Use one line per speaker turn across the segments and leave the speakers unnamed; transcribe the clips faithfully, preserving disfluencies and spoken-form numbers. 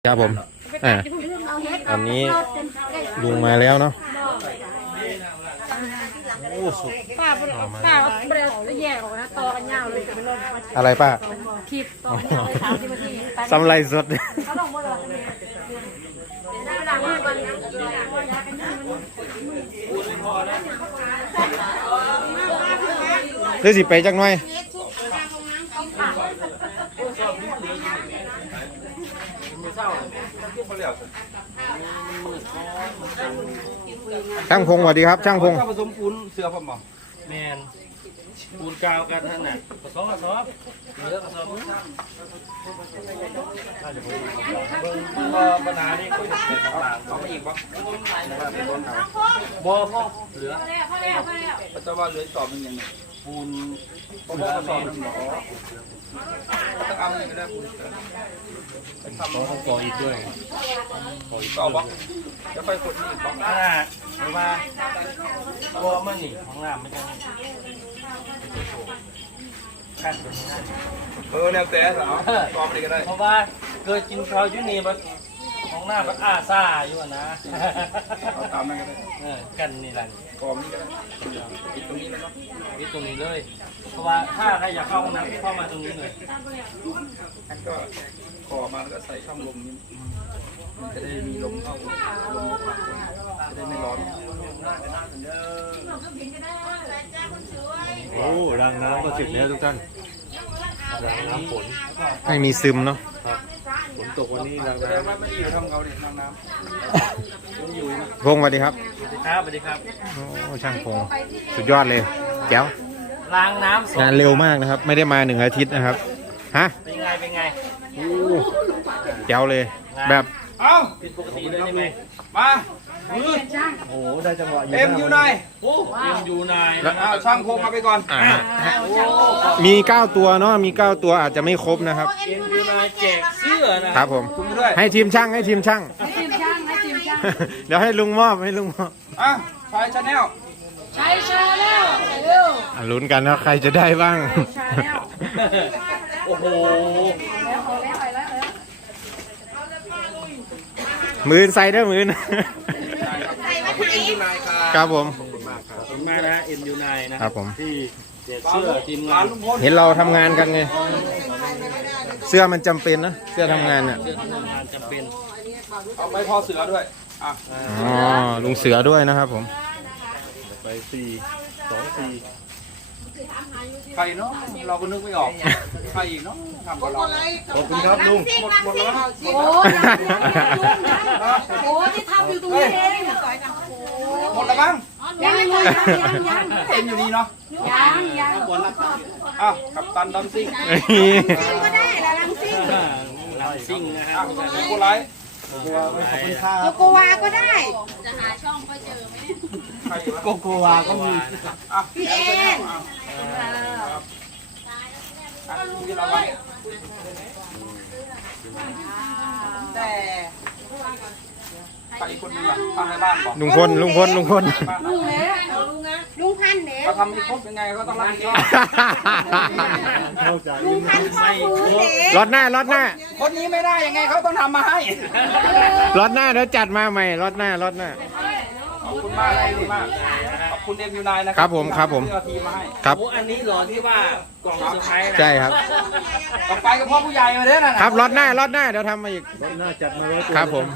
ครับผมอ่าอันนี้ลุงมาแล้วเนาะโอ้สุดป้าป้าเปรี้ยวแย่ออกนะตอกันยาวเลยอะไรป้าขีดตอสามสิบนาทีสำไรสดหรือสิไปจักหน่อยช่างพงสวัสดีครับช่างพง
ผสมปูนเสือผมบอกแมนปูนกาวกันท่านน่ะผสมผสมเหลือผสมก็ปัญหานี่ก็จะเป็นต่างๆเขาไม่อีกบ้างบ่พ่อเหลือเขาจะว่าเหลือสอบมันยังปูนพ่อพ่อสอบมันหมอจะเอาอะไรก็ได้ปูนทำต้องก่ออีกด้วยก่ออีกต่อบ้างจะไปคนนี้บ้างอ่าหรือว่าบ่มันนี่ของน้ำไม่ใช่ขั้นเป็นง่ายเออแนวแต่เหรอตอบอะไรก็ได้เพราะว่าเกิดกินข้าวยุ่นี่มันของหน้ามันอ้าซ่าอยู่นะเอาตามนั่นก็ได้เออกันนี่แหละกอมนี่ก็ได้ปิดตรงนี้เลยเนาะปิดตรงนี้เลยเพราะว่าถ้าใครอยากเข้าห้องน้ำเข้ามาตรงนี้เลยก็ขอมาแล้วก็ใส่ช่องลมนี้มันจะได้มีลมเข้าลมจะได้ไม่ร้อน
โอ้รังน้ำก็เสร็จแล้วทุกท่านรังน้ำฝน
ให้มีซึมเนาะ
ฝนตกวันนี้รังน้ำ
ไม่ได้อยู่ทำเขาเนี่ยรังน้
ำพงสวัสดีครับ
สวัสดีครับสวัสดีครับ
โอ้ช่างพงสุดยอดเลยแจ๋ว
ล้างน้ำ
งานเร็วมากนะครับไม่ได้มาหนึ่งอาทิตย์นะครับฮะ
เป็นไงเป็นไง
โอ้แจ๋วเลยแบบ
เอ้าผิดปกติเลยใช่ไหมมา
โอ้ได้จังหวะ
เอ็มยูไนโอ้เอ็มยูไนแล้วช่างพงมาไปก่อน
มีเก้าตัวเนาะมีเก้าตัวอาจจะไม่ครบนะครับ
เอ็มยูไนแจกเสื้อนะครับ
ผมให้ทีมช่างให้ทีมช่าง
ให้ทีมช่างให้ทีมช่าง
เดี๋ยวให้ลุงมอบให้ลุงมอบ
อ่ะชายชาแนล
ชายชาแนลเร็ว
ลุ้นกันว่าใครจะได้บ้าง
โอ้โห
มือใส่ได้มือครับผม
ขอบคุณมากครับขอบคุณมากนะเอ็มยูไนนะครับ
ผม
ที่เสื้อทีมงาน
เห็นเราทำงานกันไงเสื้อมันจำเป็นนะเสื้อทำงานเนี่ย
เสื้อทำงานจำเป็นเอาไปพอเสือด้วยอ่ะ
อ๋อลุงเสือด้วยนะครับผม
ไปสี่สองสี่
ใครเนาะเราก็นึกไม่ออกใครอีกเนาะทำกับเรา
ขอบคุณครับลุง
หมดหมดแล้ว
โอ้โหที่ทำอยู่ตรงนี้เอง
หมดแล้วมั้ง
ยังยังยังยัง
เอ็มอยู่นี่เนาะ
ยังยัง
หมดแล้วอ้าวกัปตันดัมซิ่ง
ซิ่งก็ได้ละลังซิ่ง
ดัมซิ่งนะครับโกไลท์
โกโกวาก็ได้จะหาช่องก็เจอไหม
โกโกวาก็มี
พี่เอ็น
แต่ใครอีกคนนึงอ่ะทำในบ้านบอก
ลุงพลลุงพลลุงพล
ลุงเนี่ยลุงนะลุงพันเนี่ย
เขาทำให้ครบยังไงก็ต้องรับผิดชอบ
ลุงพันพ่อคุณเนี่ย
รถหน้ารถหน้า
คนนี้ไม่ได้ยังไงเขาต้องทำมาให้
รถหน้าเดี๋ยวจัดมาใหม่รถหน้ารถหน้า
ขอบคุณมากเลยมากขอบคุณเอ็มยูไนนะครับ
ผมครับผม
ครับอันนี้หรอที่ว่ากล่องเซอร์ไพรส์
ใช่ครับ
ต่อไปก็พ่อผู้ใหญ่มาเด้อนะครับ
รถหน้ารถหน้าเดี๋ยวทำมาอีก
รถหน้าจัดมาไว้
ครับผม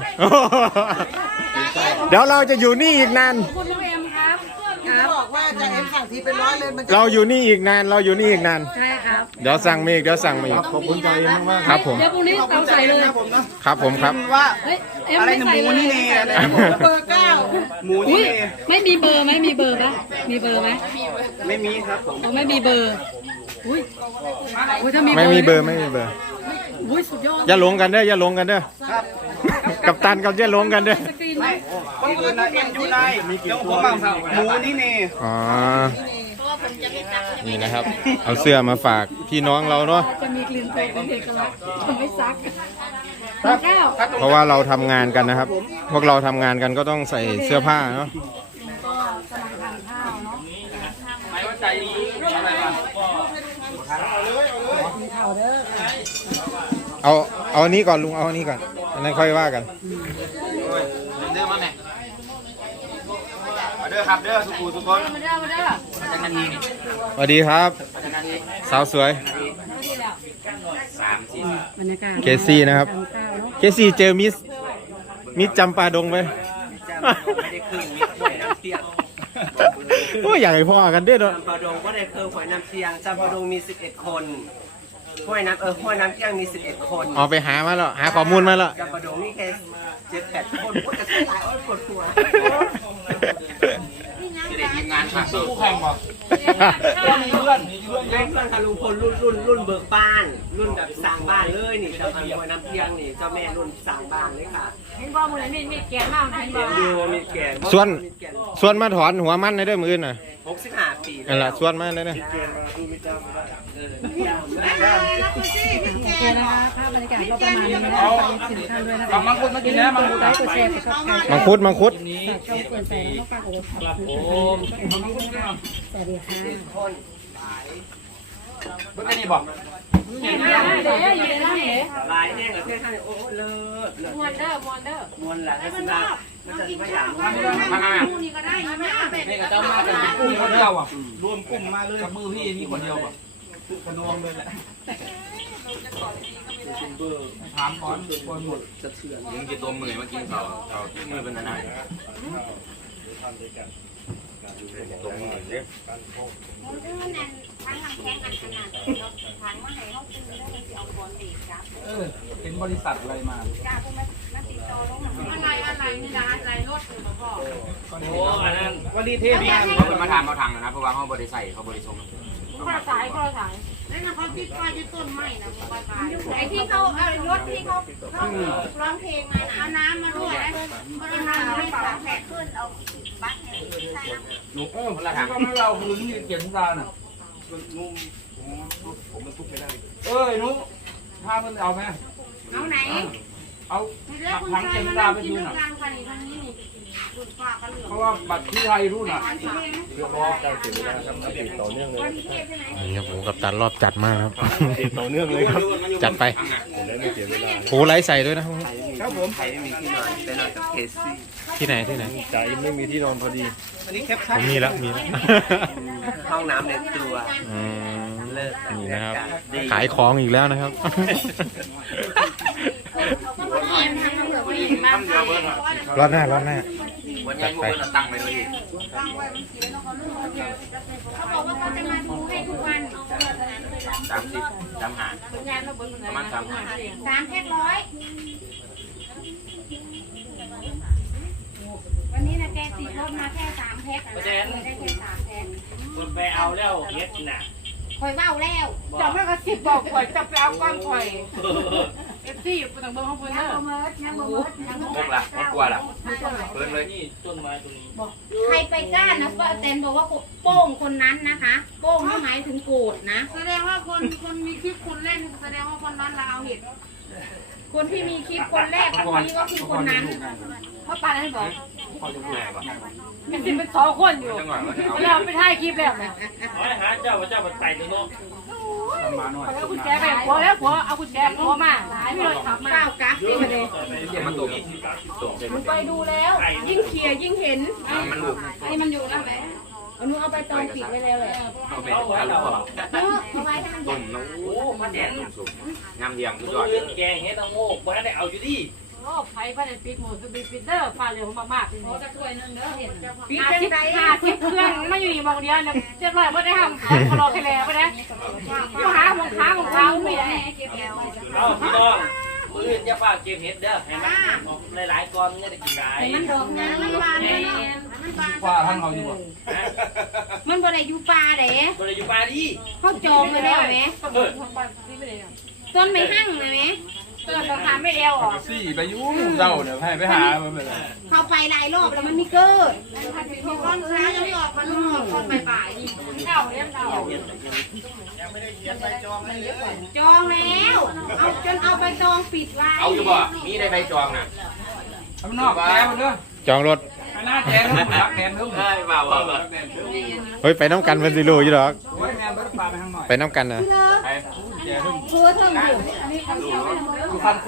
เดี๋ยวเราจะอยู่นี่อีกนาน
คุณลุงเอ็มครับ
บอกว่าจะเอ็มสั่งทีเป็นร้อยเลยมัน
เราอยู่นี่อีกนานเราอยู่นี่อีกนาน
ใช่ครับ
เดี๋ยวสั่งมาอีกเดี๋ยวสั่งมาอีก
ขอบคุณใจมาก
ครับผม
เดี๋ยวพรุ่งนี้เตาใส่เลย
ครับผมครับ
ว่า
อะไรนะหมูนี่เน่
อะไรเบอร์เก้าหมูนี่เน่
ไม่มีเบอร์ไหมมีเบอร์ปะมีเบอร์ไหม
ไม่มีครับผม
ไม่มีเบอร์อุ้ย
ถ้ามีไม่มีเบอร์ไม่มีเบอร์
อุ้ยสุดยอด
อย่าหลงกันเด้ออย่าหลงกันเด้อกับตันกับอย่าหลงกันเด้อ
คนอื่นนะเอ็มยูไนเดี๋ยวผมมาหมูนี่เน่
อ๋อนี่นะครับเอาเสื้อมาฝากพี่น้องเราเนาะ
จะมีกลิ่นตัวเป็นเอกลักษณ์จะไม่ซัก
เพราะว่าเราทำงานกันนะครับพวกเราทำงานกันก็ต้องใส่เสื้อผ้าเนาะ
ไม่ว่าใจอะไรบ้าง
เอาเอาอันนี้ก่อนลุงเอาอันนี้ก่อนอันนนั้นค่อยว่ากัน
เด้อมาแม่มาเด้อครับเด้อทุกคนทุกคน
มาเด้อมาเด้อ
จังนาทีนี่
สวัสดีครับ
จังนาที
สาวสวย
สามสี่
บรรยากาศ
เคซี่นะครับ เคซี่เจอมิส มิสจำปาดงไป
ไม่ได้ครึ่งมีหอยน้ำเที่ยง
โอ้ยอยากให้พ่อกันเด้อเนาะ
จำปาดงก็ได้เคยหอยน้ำเชียงจำปาดงมีสิบเอ็ดคนห้วยน้ำเออห้วยน้ำเที่ยงมีสิบเอ็ดคน
ออกไปหามาแล้ว หาข้อมูลมาแล้ว
จำปาดงนี่แค่เจ็ดแปดคนโอ้ยจะหลายอ้อยปวดหัว
ที่ได้ทีมงานค่ะ
คู่แข่งบ่
มีเพื่อนมีเพื่อนเพื่อนค่ะลุงพลรุ่นรุ่นรุ่นเบิกบ้าน รุ่นแบบสร้างบ้านเลยนี่จำปาดงห้วยน้ำเที่ยงนี่เจ้าแม่รุ่นสร้างบ้านเลยค่ะ
เห็นว่ามือนี่มีแกงมากเห็นบ่
เดี๋ยวดูมีแก่
ส่วน
มีแก่
ส่วนมาถอนหัวมันในเด้อมืออื่นน่ะ
หกสิบห้าปี
นั่นแหละส่วนมาเลยนะ
โอเคนะคะภาพบรรยากาศก็ประมาณนี้นะคะฝากสินค้าด้วยนะคะ
เอามังคุดมากินนะมังคุด
ไลค์กดแชร์กดซับสไครต์
มังคุด มังคุด
นี้
ช่องเปลี่ยนแปลงต้องปากโอ้
ครับผม
สวัสดีค่ะ
เมื่อกี้นี่บอก
เห็นไหมเดี๋ยวอยู่ในร้านเดี๋ยว
ลายแห้งกับเพื่อนท่านโอ้เลิศเลิศ
มวนเด้อมวนเด้อ
มวนหลังสิบามันจะไม่อยาก
มามามา
นี่ก็ได้ใช่ไหม
นี่ก็จะมากันกลุ่มคนเดียวอ่ะรวมกลุ่มมาเลยกับมือพี่มีคนเดียวอ่ะขนวงเลยแหละถามก่อนคนหมด
ยิงกี่ตัวมือมากินเขาเขามือเป็นอะไรตัวมือเล็ก
เออเป็นบริษัทอะไรมา
อะไรอะไรนี่นะอะไรรถมาบอก
โอ้อันนั้นวันดีเทพ
เขาเป็นมาถามเขาทางนะเพราะว่าเขาบริใส่เขาบริชง
ข้อสายข้อสายนั่นนะเขาติดป้ายที่ต้นไม้นะข้อสายไอ้ที่เขาเอารถที่เขาเขาร้องเพลงมานะเอาน้ำมาด้วยเอาน้ำมาสามแผลขึ้นเอาบัตรให้ใส่น้ำ
หนูเออคนละทางก็ไม่เราคือนี่เกียรติดาน่ะเอ้ยนุ๊กพามันเอาไหม
เอาไหน
เอา
เรื่องคุณ
ทาง
ชา
เกี
ย
ยรติ
มา
ดา
นั่ง
ไป
กิน
ดู
ด้วย
น่ะ
กันค่ะนี่ทางนี้นี่ดูดปากกันเหลือง
เพราะว่าบัตรที่ไทยรู้น่ะ
วันที่เรียบร้อยการเสียเวลาครับติดต่อเนื่องเลยวันที่เทพใช่ไหม
นี่ครับผมกับตันรอบจัดมากครับ
ต่อเนื่องเลยครับ
จัดไปโหไลฟ์ใส่ด้วยนะครับ
ครับผมใครไม่มีที่นอนไปนอนกับเคซี่
ที่ไหนที่ไหน
ใจไม่มีที่นอนพอดี
อันนี้แคป
ผ
ชั่น
มมีแล้วมีแล้ว
ห้องน้ำในตัว
อืม
เลิศ
นี่นะครับ
ดี
ขายของอีกแล้วนะครับ รอดหน้ารอดหน้า
วันนี้มึงจะตั้งไปเลย
เขาบอกว่าเขาจะมาดูให้ทุกวัน
สามสิบสามหาประมาณสามหา
สามแพ็คร้อยวันนี้นะแกติดรถมาแค่สามแพ็คอะนะได้แค่สามแพ็ค
คนไปเอาแล้วเฮ็ดน่ะ
คอยเว้าแล้ว
จะไม่กระสิบบอกข่อยจะไปเอาก้อนข่อยเอฟซีไปต่างเบอร์ของเพื่อน
ยัง
เน
บ่
อะ
เมิดยังบ่เมิดยังบ่
พวกละพวกกลัวละเพิ่นเลย
นี่ต้นไม้ตรงนี้
ใครไปก้านนะป้าแตนบอกว่าโป้งคนนั้นนะคะ โป้งนี่หมายถึงโกรธนะ
แสดงว่าคนคนมีคลิปคุณเล่นแสดงว่าคนนั้นเราเอาเห็ด
คนที่มีคลิปคนแรกคนนี้ก็คือคนนั้น
เพราะปาได้บอก
พอจะแหน่ปะ
มันสิเป็นสองคนอยู่
จังหวะมันจะเอา
แล้วไปถ่ายคลิปแล้วนะ
ขอให้หาเจ้าว่าเจ้ามันไต่ตัวเนาะมาหน่อย
เอากุญแจไปผัวแล้วผัวเอากุญแจผัวมาไม่รถขับมา
ก้าวกราฟที่มาเลย
มันตุ่มตุ่ม
หนูไปดูแล้ว ยิ่งเคลียร์ยิ่งเห็น
มันลูก
อันนี้มันอยู่นั่นแหละ
เอาหนูเอาไปตองปิดไว้แล้วเลย
เอาไปทะลุ
เออเอาไว้ให้มัน
ตุ่มน้องโอ้มาแดงตุ่มสุกงามเดียงสุดยอด
เรื่องแกงเฮ็ดต้องโง่บ่ได้เอาอยู่ดิ
โอ้ไผ่พันธุ์ปิดหมดคือปิดปิดเด้อฟ้าเหลืองมากๆจริง
จะถ้วยนึงเด้อเห็น
ปีจังไดห้าสิบเครื่องมาอยู่นี่บอกเดียวเนี่ยเรียบร้อยไม่ได้ทำของคลอแคลร์ไม่ได้ผู้หาของค้าของเขาไม่ได้
เอาพี่น้องมืออื่นจะฝากเก็บเฮ็ดเด้อให้มันหลายๆกอนจะได้กินหลาย
มันดอกนะมันบานเลยเนาะมันบาน
ว่าท่านเขาอยู่บ่
มันบ่ได้อยู่ป่าเด้
บ่ได้อยู่ป่าดิ
เขาจองไว้แล้วแหม
เออ
ต้นไม่หั่งนะแหม
เตือนราคาไม่เอวอ่ะ
สี่ไปยุ่งเจ้าเดี๋ยวให้ไปหามันเป็นไร
เขาไปหลายรอบแล้วมันไม่เกิด
ตอนเช้ายังไม่ออกมาลูกตอนบ่ายๆนี่เก้าเลี้ยงเก้า
จองแล้ว เอาจนเอาไปจองปิดไว้
เอาอยู่บ่มีได้ใบจองน่ะ
ข้างนอกแกมันเด้อ
จองรถ
หน้าแกนุ่มรักแกนุ่ม
เฮ้ยบ่าวบ่าว
เฮ้ย ไปน้ำกันเป็นสิรูอยู่หรอก
โอ้ยแม่นเบิดปลาไปทางหน่อย
ไปน้ำกันนะ
ไป
แกนุ่ม
เพื่อเท่าอยู่
อันนี้เขาเช่าไม่ได้